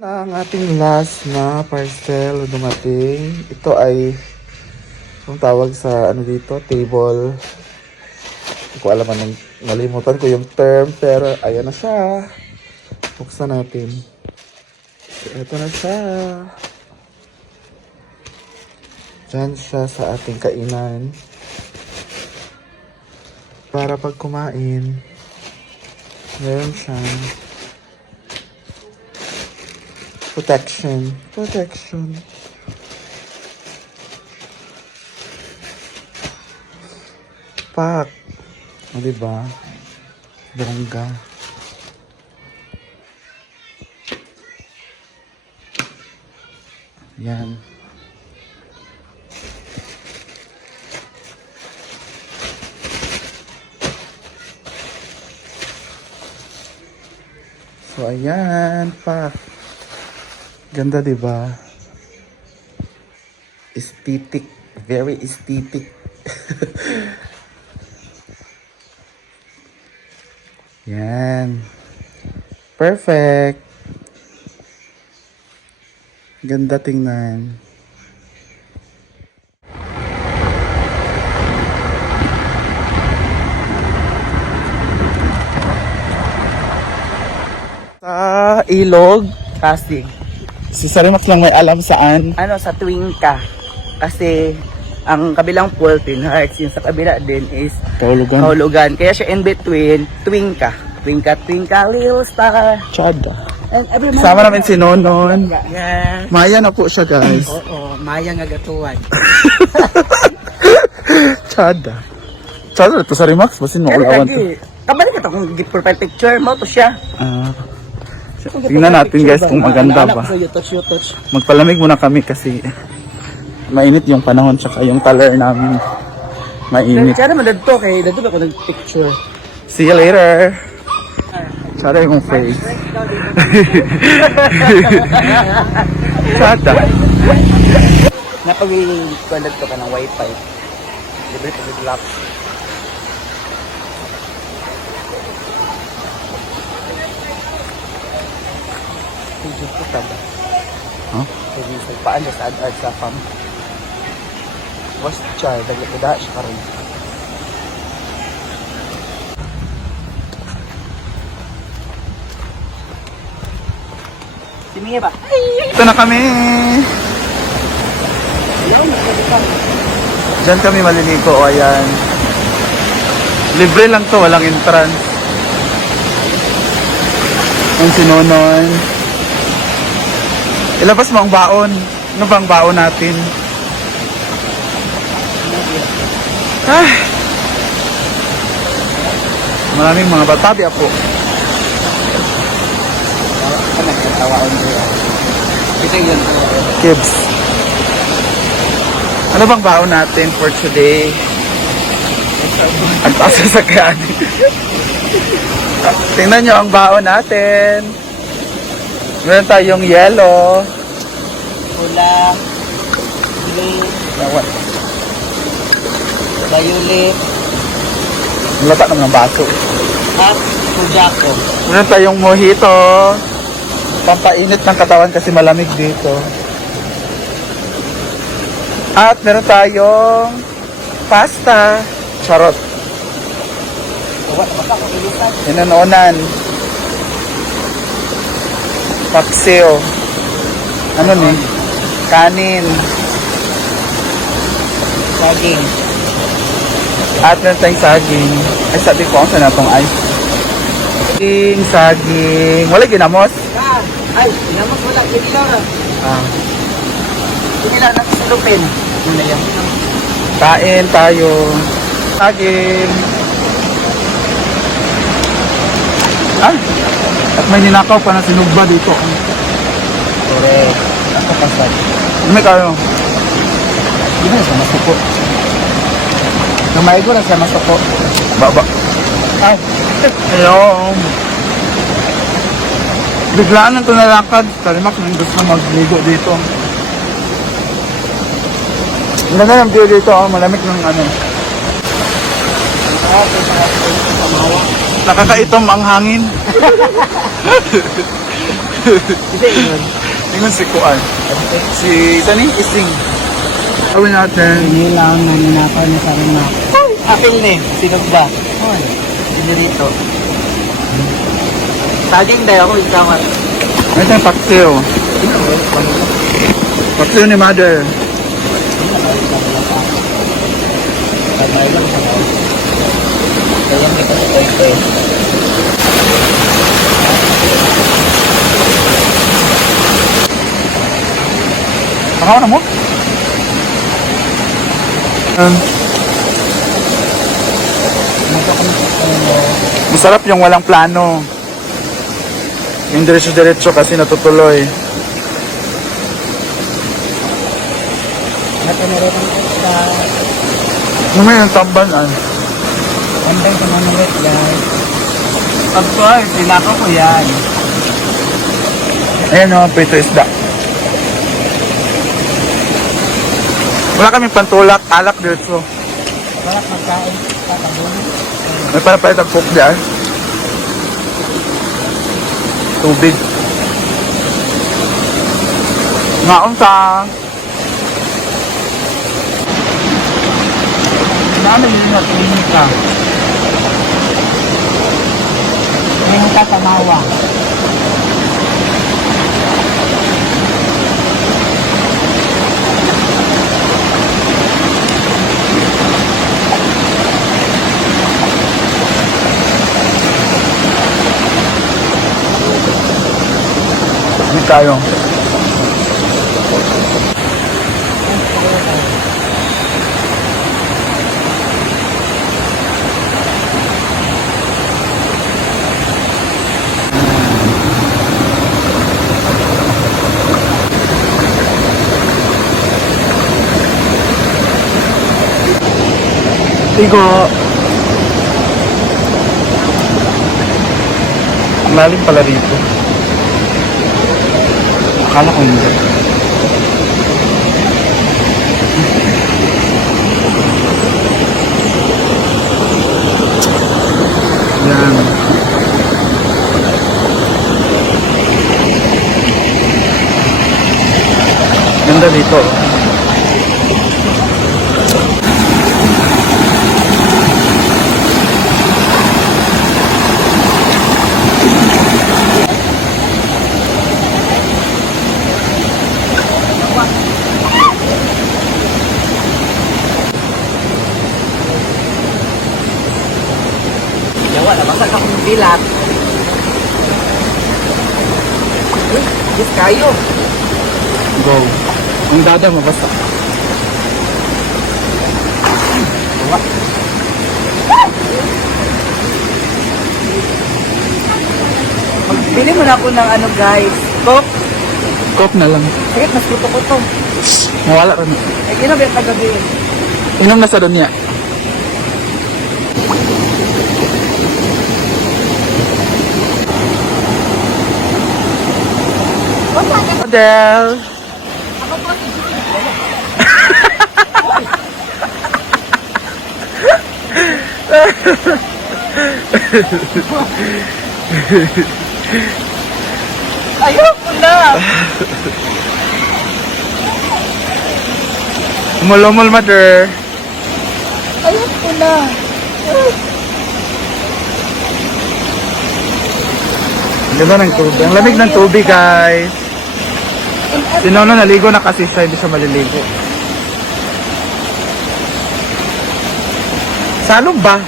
Na ang ating last na parcel dumating. Ito ay ang tawag sa ano dito, table. Hindi ko alam anong, nalimutan ko yung term, pero ayan na siya. Buksan natin. Ito na siya. Diyan siya sa ating kainan. Para pag kumain, meron siyang protection. Pak. O, diba? Bongga. Yan. So, ayan. Pak. Ganda, diba? Aesthetic. Very aesthetic. Yan. Perfect. Ganda tingnan. Sa ilog, Pasig. si Sarimax lang may alam saan. Ano, sa Twinka. Kasi, ang kabilang pool, Twin Hearts. Yung sa kabila din is Kahulugan. Kahulugan. Kaya siya in between, Twinka. Twinka, Twinka, little star. Chada. And every morning. Sama namin si Nonon. Yes. Maya na po siya, guys. Oo, Maya nga gatuan. Chada. Chada, ito Sarimax. Basin mo ulawan to. Kabalik ito kung profile picture mo, to siya. Tingnan natin, guys, kung maganda ba. YouTube. Magpalamig muna kami kasi mainit yung panahon tsaka yung taler namin mainit. Kaya naman dito kay dito ako nag-picture. See you later. Tsara yung face. Tsada. Napag-conduct ko ka ng wifi. Libre pa with laptop. Hindi ko taba. Huh? Hindi sa paan sa ad sa farm. Was char dagdag siya karon. Simiya ba? Ito na kami. Diyan kami maliligo. O, ayan. Libre lang to. Walang entrance. Ang sinonon. Ilabas mo ang baon. Ano bang baon natin? Ah. Maraming mga batabi po. Ano yung tawaon niya? Ito yun. Kids. Ano bang baon natin for today? Ang taas sa sakyan. Tingnan nyo ang baon natin. Meron tayong yellow. Pula. Blue. Violet. Lata ng mga baso. At Kujako. Meron tayong mojito. Pampainit ng katawan kasi malamig dito. At meron tayong pasta. Charot. Inanonan. Paksiw. Ano ni? Kanin. Saging. At meron tayong saging. Ay, sabi ko, saan na itong ice? Saging. Wala ginamos? Ay, naman wala. Kinilaw na. Ah. Kinilaw na sa lupin. Ano yan? Kain tayo. Saging. Ah. At may ninakaw pa na sinugba dito. Correct. Ako pasal. May kayo. Hindi na siya masuko. Kamay ko na siya masuko. Baba. Ay. Hello. Biglaan lang ito nalakad. Kalimak nang gusto magligo dito. Ang ganda ng view dito. Malamig ng ano. Nakakaitom ang hangin. Kasi yun. Ingon si Kuan. Si Sani Ising. Gawin natin. Inilaw na ninakaw niya sa rin na. Apil ni. Sino ba? Hoy. Sino rito? Saging dayo ako ikawan. Ito yung paksiw. Paksiw ni Mother. Sabay lang sa mga. Kaya may kasi Nakaw na mo? Masarap yung walang plano. Yung diretso-diretso kasi natutuloy. Natanarap ang isda. May yung tamban Panday sa mga ulit guys. Of course, tinako ko yan. Ayan o, prito isda. Wala kaming pantulak, alak dito. Wala magkain. Tatabon. May para-palit ang cook dyan. Tubig. Ngaon sa... Namin yun na tingin ka. Tingin ka sa mawa. Hindi tayo. Tigo. Ang lalim pala rito. Akala ko hindi. Yan. Ganda dito. Yawa, nabasag akong bilat. Yes, kayo. Go. Ang dada mabasa. Yawa. Magbili mo na ako ng ano guys. Coke. Coke na lang. Sakit, mas luto ko to. Mawala rin. Ay, ginabi ang kagabi. Inom na sa dunya. Adele. Ayoko na. Umulumul, Mother. Ayoko na. Ganda ng tubig. Ang lamig ng tubig, guys. Si Nono naligo na kasi siya, hindi siya maliligo. Salong ba?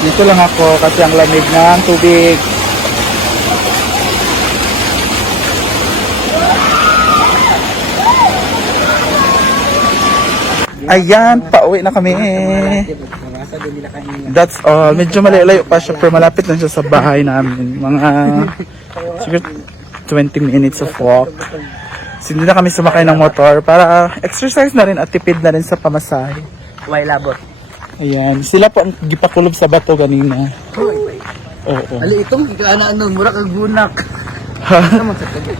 Dito lang ako kasi ang lamig ng tubig. Ayan, pauwi na kami. That's all. Medyo malayo pa siya pero malapit lang siya sa bahay namin. Mga siguro 20 minutes of walk. So, hindi na kami sumakay ng motor para exercise na rin at tipid na rin sa pamasahe. Way labot. Ayan, sila po ang gipakulob sa bato ganina. Oo. Ali itong ikaanaan nun, mura kag bunak. Ha? Naman sa tabi.